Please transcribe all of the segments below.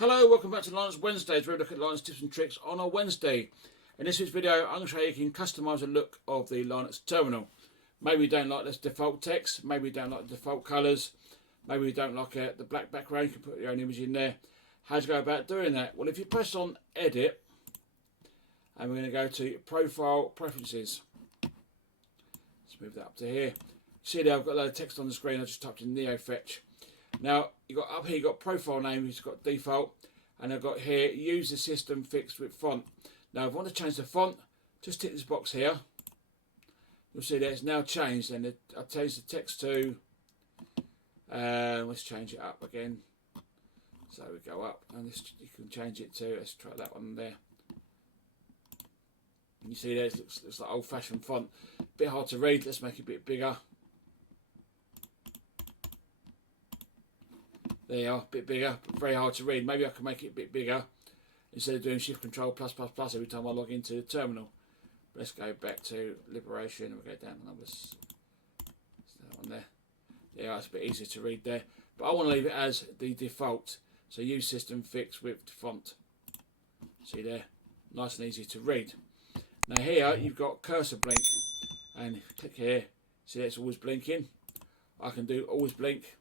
Hello, welcome back to Linux Wednesdays, where we look at Linux tips and tricks on a Wednesday. In this week's video, I'm going to show you can customise the look of the Linux terminal. Maybe you don't like this default text, maybe you don't like the default colours, maybe you don't like the black background, you can put your own image in there. How do you go about doing that? Well, if you press on Edit, and we're going to go to Profile Preferences. Let's move that up to here. See there, I've got a load of text on the screen, I just typed in NeoFetch. Now, you got up here, you've got profile name, it's got default, and I've got here, use the system fixed with font. Now, if I want to change the font, just tick this box here. You'll see that it's now changed, and I'll change the text to, let's change it up again. So we go up, and this, you can change it to, let's try that one there. And you see there, it looks like old-fashioned font. Bit hard to read, let's make it a bit bigger. There you are, a bit bigger, but very hard to read. Maybe I can make it a bit bigger instead of doing Shift Control plus every time I log into the terminal. But let's go back to Liberation and we'll go down the numbers. That one there. Yeah, it's a bit easier to read there. But I want to leave it as the default. So use system fixed with font. See there, nice and easy to read. Now here you've got cursor blink, and if you click here, see it's always blinking. I can do always blink.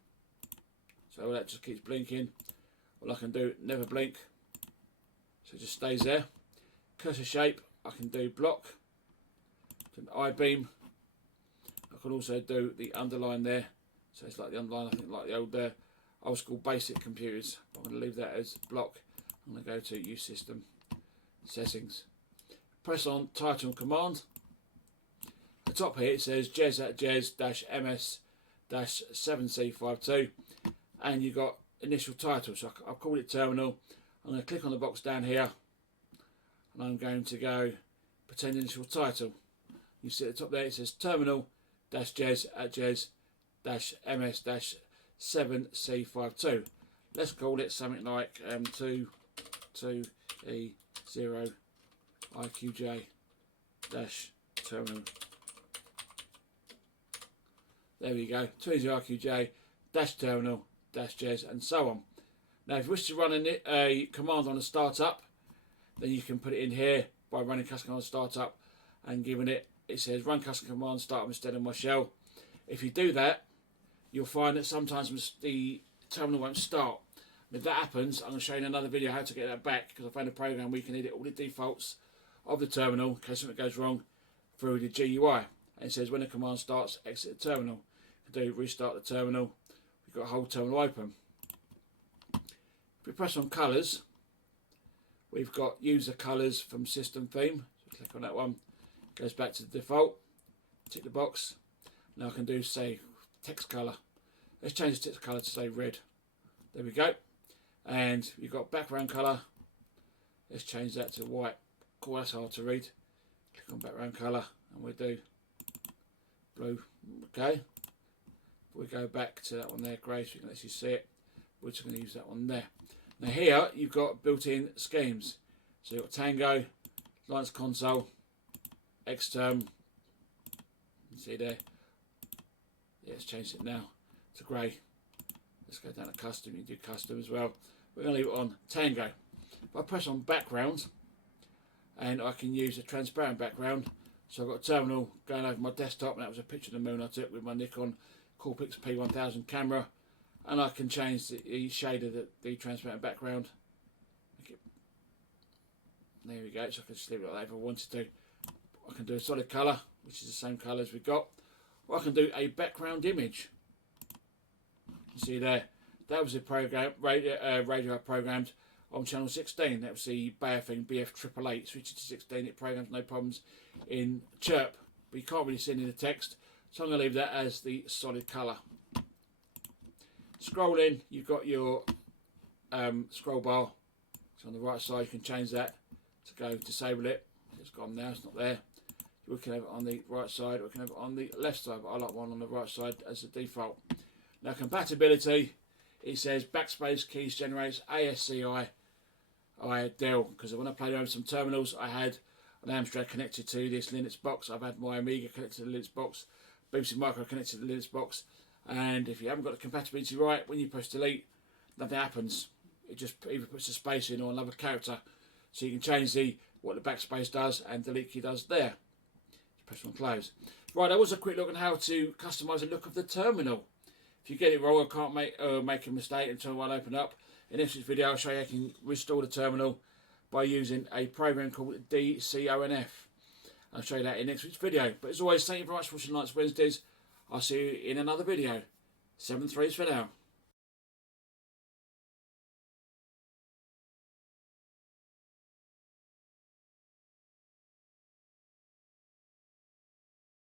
So that just keeps blinking. Well, I can do never blink, so it just stays there. Cursor shape, I can do block, an I-beam. I can also do the underline there, so it's like the underline, I think like the old school basic computers. I'm going to leave that as block. I'm going to go to use system settings. Press on title and command. At the top here it says jez-ms-7c52. And you've got initial title, so I've called it terminal. I'm going to click on the box down here, and I'm going to go pretend initial title. You see at the top there it says terminal-jez-ms-7c52. Let's call it something like 22E0 IQJ-terminal. There we go, 22 IQJ-terminal -jez and so on. Now if you wish to run a command on a startup, then you can put it in here by running custom command startup and giving it says run custom command startup instead of my shell. If you do that, you'll find that sometimes the terminal won't start. And if that happens, I'm going to show you in another video how to get that back, because I found a program where you can edit all the defaults of the terminal in case something goes wrong through the GUI. And it says when the command starts, exit the terminal. You can do restart the terminal. We've got a whole terminal open. If we press on colours, we've got user colours from system theme. So click on that one, goes back to the default. Tick the box. Now I can do say text colour. Let's change the text colour to say red. There we go. And you've got background colour. Let's change that to white. Cool, that's hard to read. Click on background colour and we'll do blue. Okay. We go back to that one there, grey, so you can actually see it. We're just going to use that one there. Now here you've got built-in schemes. So you've got Tango, Linux console, Xterm. You see there. Yeah, let's change it now to grey. Let's go down to custom. You can do custom as well. We're going to leave it on Tango. If I press on background, and I can use a transparent background. So I've got a terminal going over my desktop, and that was a picture of the moon I took with my Nikon Coolpix P1000 camera, and I can change the shade of the transparent background. There we go, so I can just leave it like that if I wanted to. I can do a solid colour, which is the same colour as we've got, or I can do a background image. You see there, that was a program, radio I programmed on channel 16. That was the Bayer thing, BF888, switch it to 16, it programs no problems in Chirp, but you can't really see any of the text. So I'm going to leave that as the solid colour. Scroll in, you've got your scroll bar. So on the right side you can change that to go disable it. It's gone now, it's not there. We can have it on the right side, or we can have it on the left side, but I like one on the right side as the default. Now compatibility, it says backspace keys generates ASCII Dell, because when I played around with some terminals, I had an Amstrad connected to this Linux box. I've had my Amiga connected to the Linux box. Boost Micro connected to the Linux box, and if you haven't got the compatibility right, when you press delete, nothing happens. it just either puts a space in or another character. So you can change what the backspace does and delete key does there. Press on close. Right, that was a quick look on how to customise the look of the terminal. If you get it wrong, I can't make a mistake until one open up. In this video, I'll show you how you can restore the terminal by using a program called DCONF. I'll show you that in next week's video. But as always, thank you very much for watching Lights Wednesdays. I'll see you in another video. 7 threes for now.